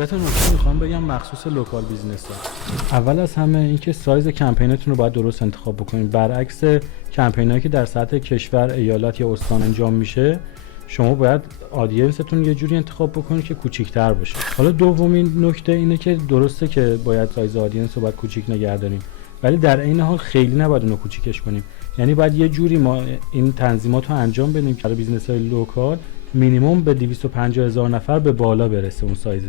سه تا نکته میخوام بگم مخصوص لوکال بیزنس ها. اول از همه اینکه سایز کمپینتون رو باید درست انتخاب بکنید. برعکس کمپینایی که در سطح کشور، ایالت یا استان انجام میشه، شما باید آدینستون یه جوری انتخاب بکنید که کوچیک‌تر باشه. حالا دومین نکته اینه که درسته که باید سایز آدینس رو باید کوچیک نگه داریم، ولی در عین حال خیلی نباید اونو کوچیکش کنیم. یعنی باید یه جوری ما این تنظیمات رو انجام بدیم که برای بیزنس‌های لوکال مینیمم به 250,000 نفر به بالا برسه اون سایز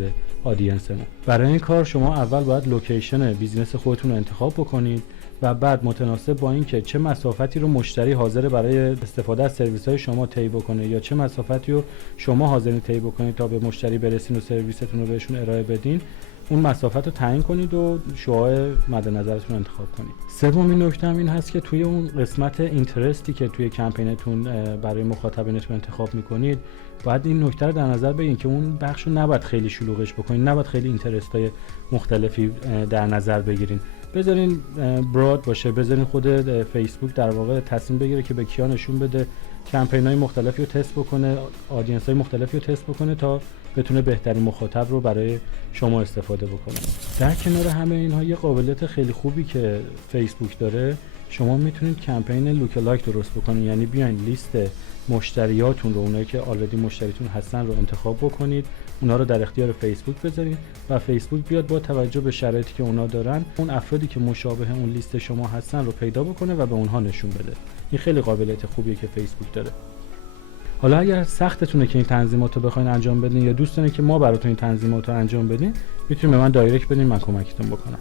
آدینسمون. برای این کار شما اول باید لوکیشن بیزنس خودتون رو انتخاب بکنید و بعد متناسب با اینکه چه مسافتی رو مشتری حاضر برای استفاده از سرویس‌های شما طی بکنه یا چه مسافتی رو شما حاضرین طی بکنید تا به مشتری برسین و سرویستون رو بهشون ارائه بدین، اون مسافت رو تعیین کنید و شعاع مد نظرتون انتخاب کنید. سومین نکته هم این هست که توی اون قسمت اینترستی که توی کمپینتون برای مخاطبینتون انتخاب میکنید، باید این نکته رو در نظر بگیرید که اون بخش رو نباید خیلی شلوغش بکنید، نباید خیلی اینترست‌های مختلفی در نظر بگیرین. بذارین براد باشه، بذارین خود فیسبوک در واقع تصمیم بگیره که به کیا نشون بده، کمپین‌های مختلفی رو تست بکنه، آدینس‌های مختلفی رو تست بکنه تا بتونه بهترین مخاطب رو برای شما استفاده بکنه. در کنار همه اینها یه قابلیت خیلی خوبی که فیسبوک داره، شما میتونید کمپین لوکالایک درست بکنید. یعنی بیاین لیست مشتریاتون رو، اونایی که آلردی مشتریتون هستن رو انتخاب بکنید، اونا رو در اختیار فیسبوک بذارید و فیسبوک بیاد با توجه به شرایطی که اونا دارن اون افرادی که مشابه اون لیست شما هستن رو پیدا بکنه و به اونها نشون بده. این خیلی قابلیت خوبیه که فیسبوک داره. حالا اگر سختتونه که این تنظیمات رو بخواید انجام بدین یا دوست دارین که ما براتون این تنظیمات رو انجام بدیم، میتونید به من دایرکت بدین، من کمکتون بکنم.